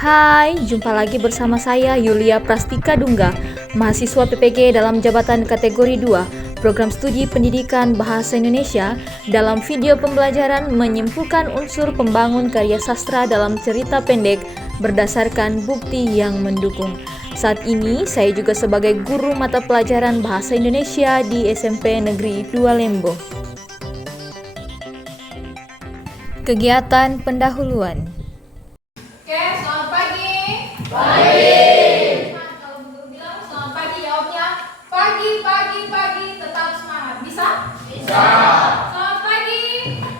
Hai, jumpa lagi bersama saya Yulia Prastika Dungga, mahasiswa PPG dalam jabatan kategori 2, Program Studi Pendidikan Bahasa Indonesia. Dalam video pembelajaran menyimpulkan unsur pembangun karya sastra dalam cerita pendek berdasarkan bukti yang mendukung. Saat ini saya juga sebagai guru mata pelajaran Bahasa Indonesia di SMP Negeri 2 Lembo. Kegiatan pendahuluan. Pagi. Nah, kalau guru bilang selamat pagi, jawabnya pagi, pagi, pagi, tetap semangat. Bisa? Bisa. Selamat pagi.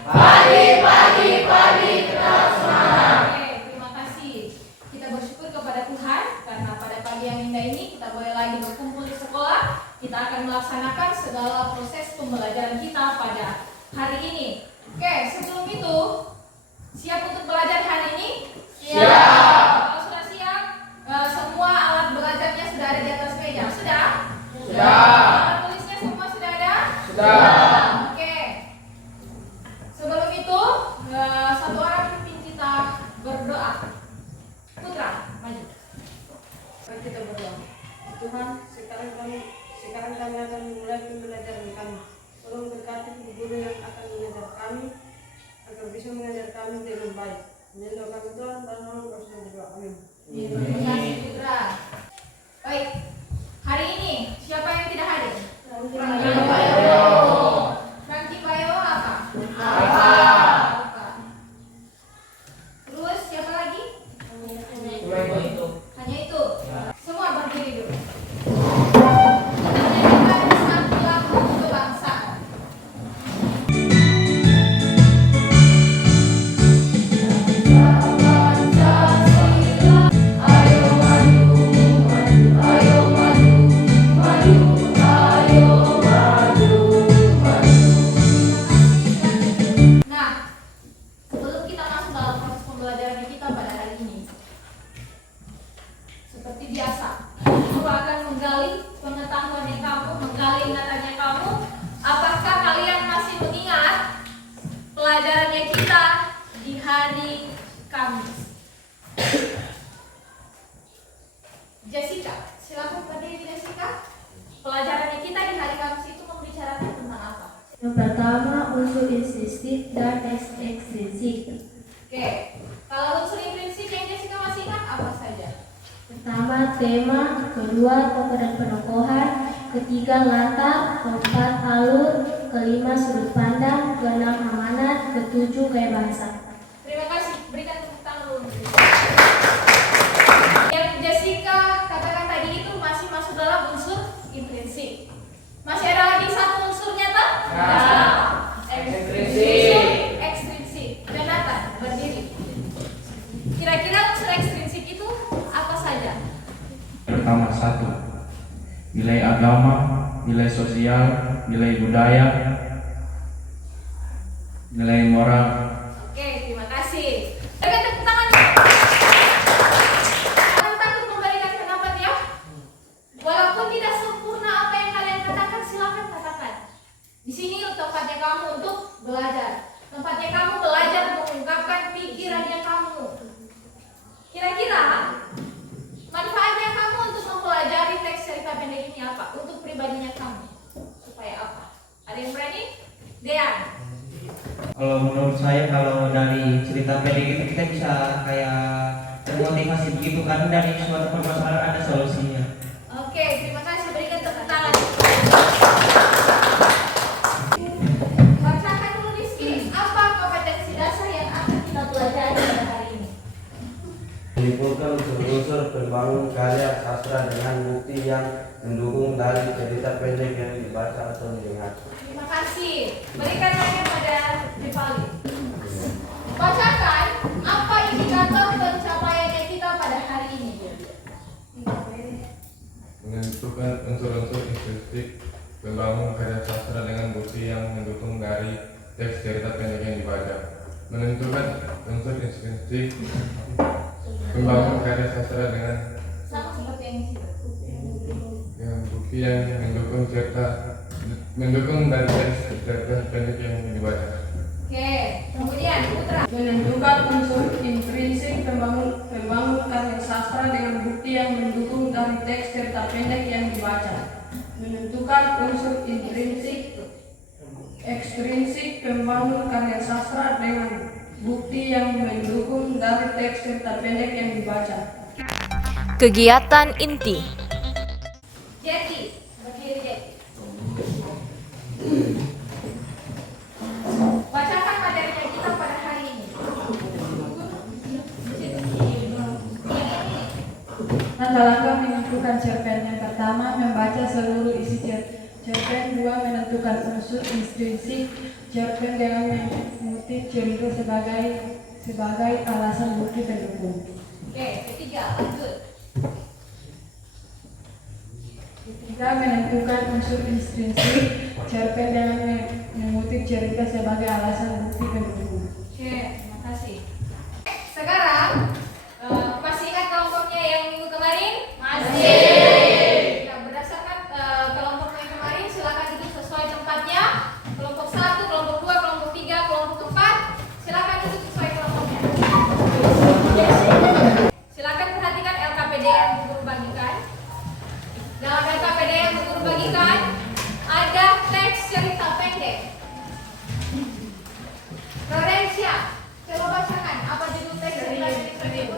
Pagi, pagi, pagi, tetap semangat. Oke, terima kasih. Kita bersyukur kepada Tuhan karena pada pagi yang indah ini kita boleh lagi berkumpul di sekolah. Kita akan melaksanakan segala proses pembelajaran kita pada hari ini. Oke, sebelum itu siap untuk belajar hari ini? Siap. Semua alat belajarnya sudah ada di atas meja. Sudah? Sudah. Alat tulisnya semua sudah ada? Sudah. Oke. Sebelum itu, satu orang pimpin kita berdoa. Putra, maju. Mari kita berdoa. Tuhan, sekarang kami akan memulai pembelajaran kami. Tolong berkati guru yang akan mengajar kami agar bisa mengajar kami dengan baik. Menyembah kami Tuhan dan nama Rasul juga. Amin. Terima kasih Putra. Baik, hari ini siapa yang tidak hadir? Franky Bayo apa? Alfa. Terus siapa lagi? Hanya itu. Semua berdiri dulu. Menyanyikan satu lagu kebangsaan. Seperti biasa, guru akan menggali pengetahuannya kamu, menggali ingatannya kamu. Apakah kalian masih mengingat pelajarannya kita di hari Kamis? Jessica, silakan berdiri Jessica. Pelajarannya kita di hari Kamis itu membicarakan tentang apa? Yang pertama, unsur intrinsik dan ekstrinsik. Oke, kalau unsur intrinsik yang Jessica masih ingat apa saja? Pertama, tema. Kedua, tokoh dan penokohan. Ketiga, latar. Keempat, alur. Kelima, sudut pandang. Keenam, amanat. Ketujuh, gaya bahasa. Terima kasih, berikan tepuk tangan dulu. Yang Jessica katakan tadi itu masih masuk dalam unsur intrinsik. Masih ada lagi satu unsurnya tak? Ekstrinsik. Ekstrinsik. Jonathan, berdiri. Kira-kira unsur ekstrinsik itu apa saja? Pertama, satu, nilai agama, nilai sosial, nilai budaya, nilai moral. Oke, terima kasih. Berikan tepuk tangan. Jangan takut memberikan pendapat ya. Walaupun tidak sempurna apa yang kalian katakan, silakan katakan. Di sini tempatnya kamu untuk belajar. Tempatnya kamu belajar mengungkapkan pikirannya kamu. Kira-kira manfaatnya kamu untuk mempelajari teks cerita pendek ini apa? Untuk pribadinya kamu supaya apa? Ada yang berani? Dean. Kalau menurut saya, kalau dari cerita pendek itu kita bisa kayak termotivasi begitu, karena dari suatu permasalahan ada solusinya. Oke, terima kasih. Berikan tepuk tangan. Bacakan dulu Rizky. Apa kompetensi dasar yang akan kita pelajari pada hari ini? Menyimpulkan unsur-unsur pembangun karya sastra dengan bukti yang mendukung dari cerita pendek yang dibaca atau didengar. Terima kasih. Berikan hanya pada Rifali. Bacakan apa indikator pencapaiannya kita pada hari ini. Menentukan unsur-unsur intrinsik pembangun karya sastra dengan bukti yang mendukung dari teks cerita pendek yang dibaca. Menentukan unsur intrinsik pembangun karya sastra dengan Sama seperti yang di situ. bukti yang mendukung dari teks cerita pendek yang dibaca. Oke, kemudian Putra. Menentukan unsur intrinsik pembangun cerita pendek yang dibaca, menentukan unsur intrinsik, ekstrinsik pembangun karya sastra dengan bukti yang mendukung dari teks cerita pendek yang dibaca. Kegiatan inti. Jackie, berdiri Jackie. Bacakan materi kita pada hari ini. Langkah-langkah menentukan cerpen. Yang pertama, membaca seluruh isi cerpen. Dua, menentukan unsur intrinsik cerpen dengan mengutip cerita sebagai alasan bukti pendukung. Oke, ketiga, lanjut. Ketiga, menentukan unsur intrinsik cerpen dengan mengutip cerita sebagai alasan bukti pendukung. Oke, terima kasih. Sekarang masih ingat kelompoknya yang minggu kemarin? Masih. Ya, berdasarkan kelompok yang kemarin, silakan duduk sesuai tempatnya. Kelompok 1, kelompok 2, kelompok 3, kelompok 4. Silakan duduk sesuai kelompoknya. Silakan perhatikan LKPD yang guru bagikan. Dalam LKPD yang guru bagikan ada teks cerita pendek. Lorencia, coba bacakan apa judul teks cerita pendek?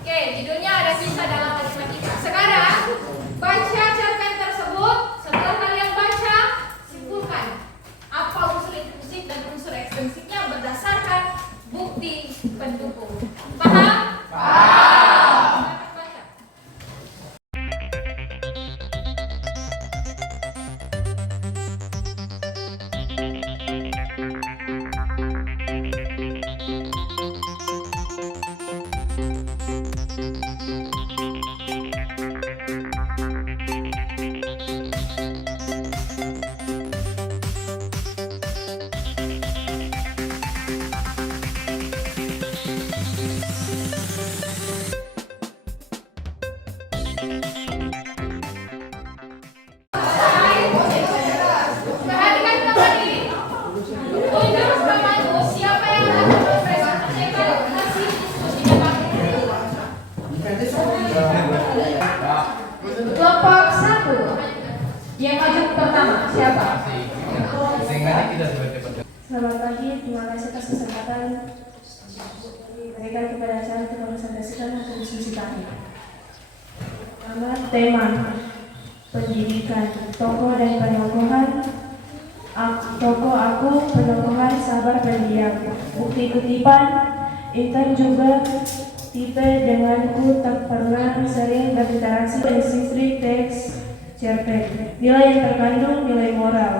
Oke, judulnya ada kisah dalam matematika. Sekarang baca cerpen tersebut. Setelah kalian baca, simpulkan apa unsur intrinsik dan unsur ekstrinsiknya berdasarkan bukti pendukung. Paham? Paham. Baca. Perhatikan kembali. Tunjuk pembantu siapa yang akan mempresentasikan hasil diskusi debat. Kelompok 1 yang maju pertama siapa? Selamat pagi, terima kasih atas kesempatan diberikan kepada saya untuk mempresentasikan hasil diskusi kami. Pertama, tema pendidikan, tokoh dan penokohan. Tokoh aku, penokohan, sabar pendiam. Bukti kutipan, Intan juga tipe denganku tak pernah sering berinteraksi dengan sisi teks cerpen. Nilai yang terkandung nilai moral.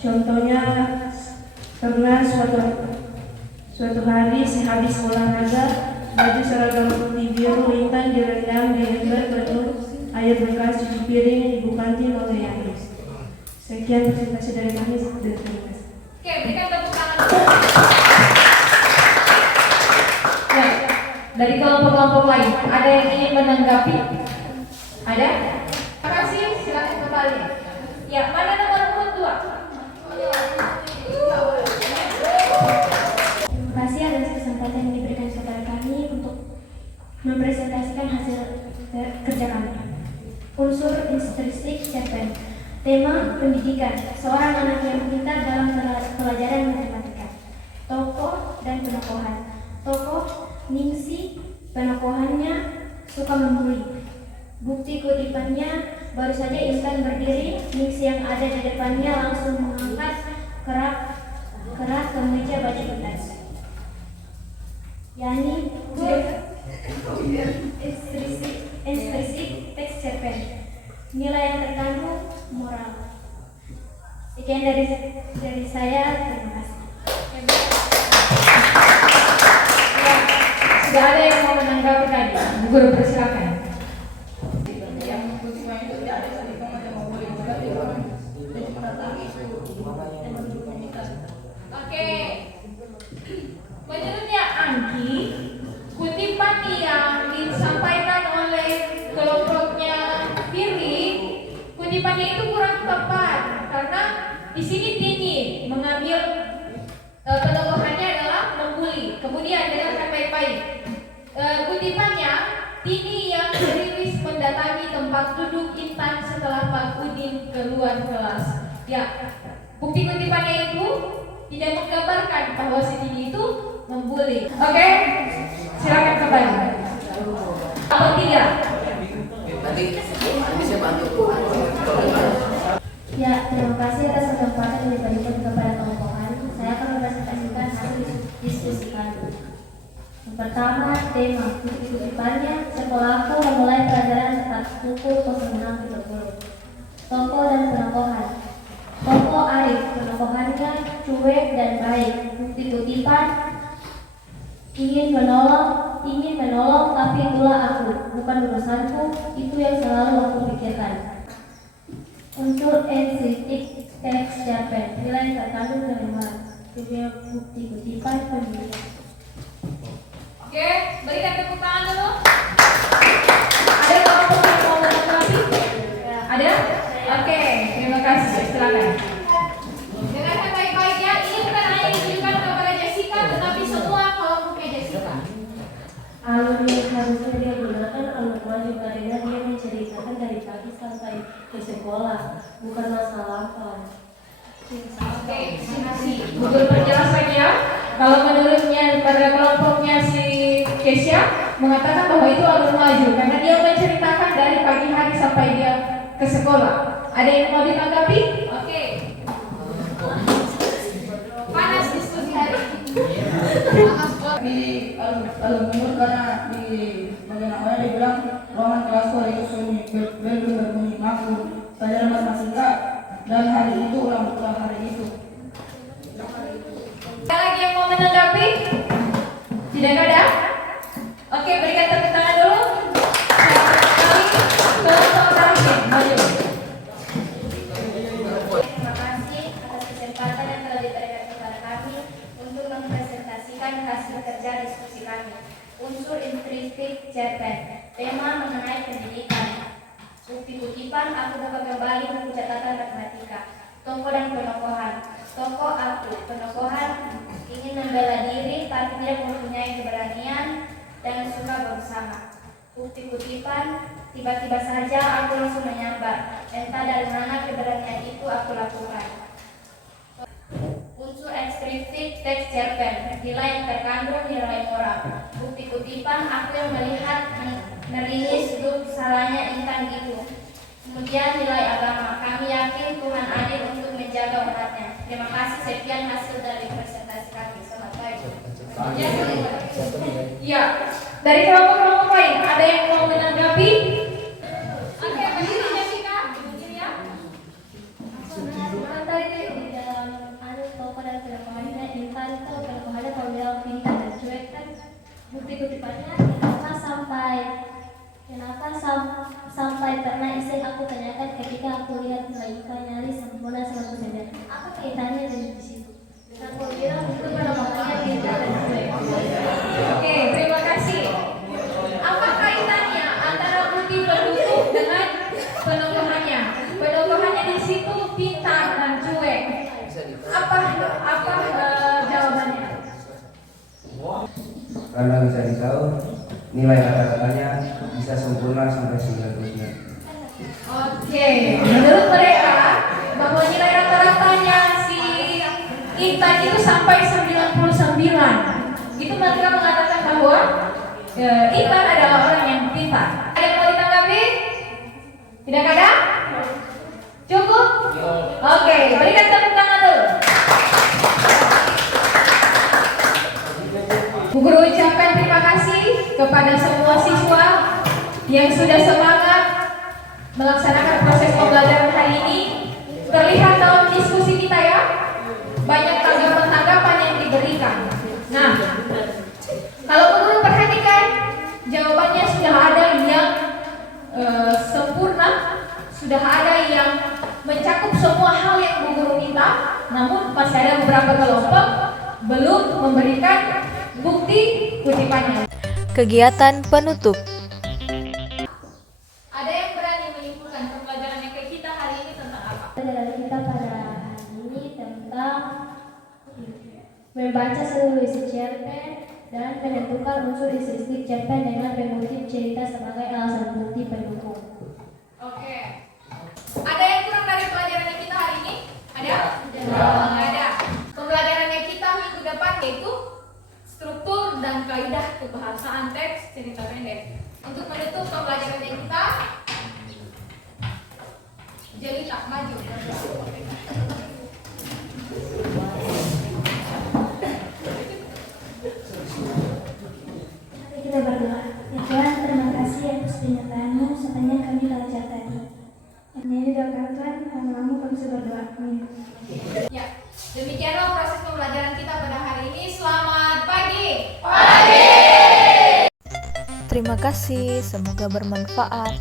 Contohnya pernah suatu hari sehabis olahraga, baju seragam putih biru Intan direndam di ember penuh air bekas cuci piring ibu kantin oleh Yani. Sekian presentasi dari kami dan terima kasih. Oke, berikan tepuk tangan. Ya, dari kelompok-kelompok lain, ada yang ingin menanggapi? Ada? Terima kasih, silakan kembali. Ya, mana nomor urut 2? Terima kasih atas kesempatan yang diberikan kepada kami untuk mempresentasikan hasil kerja kami. Unsur intrinsik cerpen. Tema pendidikan, seorang anak yang pintar dalam pelajaran matematika. Tokoh dan penokohan. Tokoh Ningsi, penokohannya suka membuli. Bukti kutipannya, baru saja Intan berdiri, Ningsi yang ada di depannya langsung mengangkat kerak kemeja baju bekas. Yani intrinsik teks cerpen. Nilai yang terkandung moral. Sekian dari saya, terima kasih. Ya, sudah ada yang mau menanggapi tadi? Bu Guru persilakan. Oke. Menurutnya Angki, kutipan yang disampaikan oleh kelompoknya Firly, kutipannya itu kurang tepat karena di sini tinggi mengambil penokohannya adalah membuli. Kemudian dengan kata baik-baik. Kutipannya, Tini yang beriris mendatangi tempat duduk Intan setelah Pak Udin keluar kelas. Ya, bukti kutipannya itu tidak menggambarkan bahwa si Tini itu membuli. Oke, silakan kembali. Atau tidak? Ya, terima kasih atas kesempatan yang diberikan kepada kelompok. Saya akan mempresentasikan hasil diskusi kami. Yang pertama, tema kutipannya, sekolahku memulai pelajaran tepat pukul 06.30. Tokoh dan penokohan. Tokoh Arif, penokohannya cuek dan baik. Bukti kutipan, ingin menolong, tapi itulah aku, bukan urusanku, itu yang selalu aku pikirkan. Unsur estetik teks cerpen, nilai terkandung dalam bukti kutipan pendidikan. Oke, berikan tepuk tangan dulu. Ada kelompok yang mau menanggapi? Ada? Oke, terima kasih. Silakan. Dengarkan baik-baik ya. Ini bukan hanya ditujukan kepada Jessica, tetapi semua kelompoknya Jessica. Alur yang harusnya dia gunakan alur maju karena dia menceritakan dari pagi sampai ke sekolah, bukan masa lampau. Oke, terima kasih. Untuk penjelasannya, kalau menurutnya pada kelompoknya si Kesia mengatakan bahwa itu alur maju karena dia menceritakan dari pagi hari sampai dia ke sekolah. Ada yang mau ditanggapi? Oke. Panas diskusi hari ini. Di alur karena di bagian awalnya dibilang ruangan kelasku hari itu sunyi, bel berbunyi, ngaku pelajaran matematika dan hari itu ulang hari itu. Ada lagi yang mau menanggapi? Tidak ada? Oke, berikan tepuk tangan dulu. Kelompok terakhir, maju. Terima kasih atas kesempatan yang telah diberikan kepada kami untuk mempresentasikan hasil kerja diskusi kami. Unsur intrinsik cerpen, tema mengenai pendidikan. Bukti kutipan, aku dapat kembali buku catatan matematika. Tokoh dan penokohan. Tokoh aku, penokohan ingin membela diri tapi tidak mempunyai keberanian dan suka bersama. Bukti kutipan, tiba-tiba saja aku langsung menyambar. Entah dari mana keberanian itu aku lakukan. Unsur ekstrinsi teks cerpen, nilai yang terkandung nilai moral. Bukti kutipan, aku yang melihat meringis duduk salahnya Intan gitu. Kemudian nilai agama, kami yakin Tuhan adil untuk menjaga umatnya. Terima kasih, sekian hasil dari presentasi kami. Selamat pagi. Ya, dari kelompok-kelompok lain ada yang mau menanggapi? Oke, berdiri Jessica, berdiri ya. Tadi di dalam tokoh dan penokohannya Intan itu penokohannya kalau bilang pintar dan cuek kan. Bukti kutipannya sampai pernah istri aku tanyakan ketika aku lihat melahirkan nyaris sempurna 100%. Apa kaitannya dengan di situ? Aku bilang itu penokohannya pintar dan cuek. Oke, terima kasih. Apa kaitannya antara bukti pendukung dengan penokohannya? Penokohannya di situ pintar dan cuek. Apa jawabannya? Karena bisa ditahu nilai kata-katanya bisa sempurna sampai 90%. Oke, menurut mereka bahwa nilai rata-ratanya si Intan itu sampai 99. Itu mereka mengatakan bahwa Intan adalah orang yang pintar. Ada yang mau ditanggapi? Tidak ada? Cukup? Oke, berikan tepuk tangan dulu. Bu Guru ucapkan terima kasih kepada semua siswa yang sudah semangat melaksanakan proses pembelajaran hari ini. Terlihat dalam diskusi kita ya, banyak tanggapan-tanggapan yang diberikan. Nah, kalau Bu Guru perhatikan, jawabannya sudah ada yang sempurna, sudah ada yang mencakup semua hal yang Bu Guru minta, namun masih ada beberapa kelompok belum memberikan bukti kutipannya. Kegiatan penutup. Ada yang berani menyimpulkan pembelajaran yang kita hari ini tentang apa? Pelajaran kita pada hari ini tentang membaca seluruh isi cerpen, dan menentukan unsur istilistik cerpen dengan mengutip cerita sebagai alasan bukti pendukung. Oke. Ada yang kurang dari pelajaran kita hari ini? Ada? Tidak ada. Pembelajarannya kita minggu depan yaitu struktur dan kaidah kebahasaan teks cerita pendek. Untuk menutup pembelajaran kita, Jelita maju. Mari kita berdoa. Ya Tuhan, terima kasih atas penyertaanmu sepanjang kami belajar tadi. Ini doakan Tuhan, lama-lama kami bisa berdoa. Amin. Ya, demikianlah proses pembelajaran kita pada hari ini. Selamat pagi. Terima kasih, semoga bermanfaat.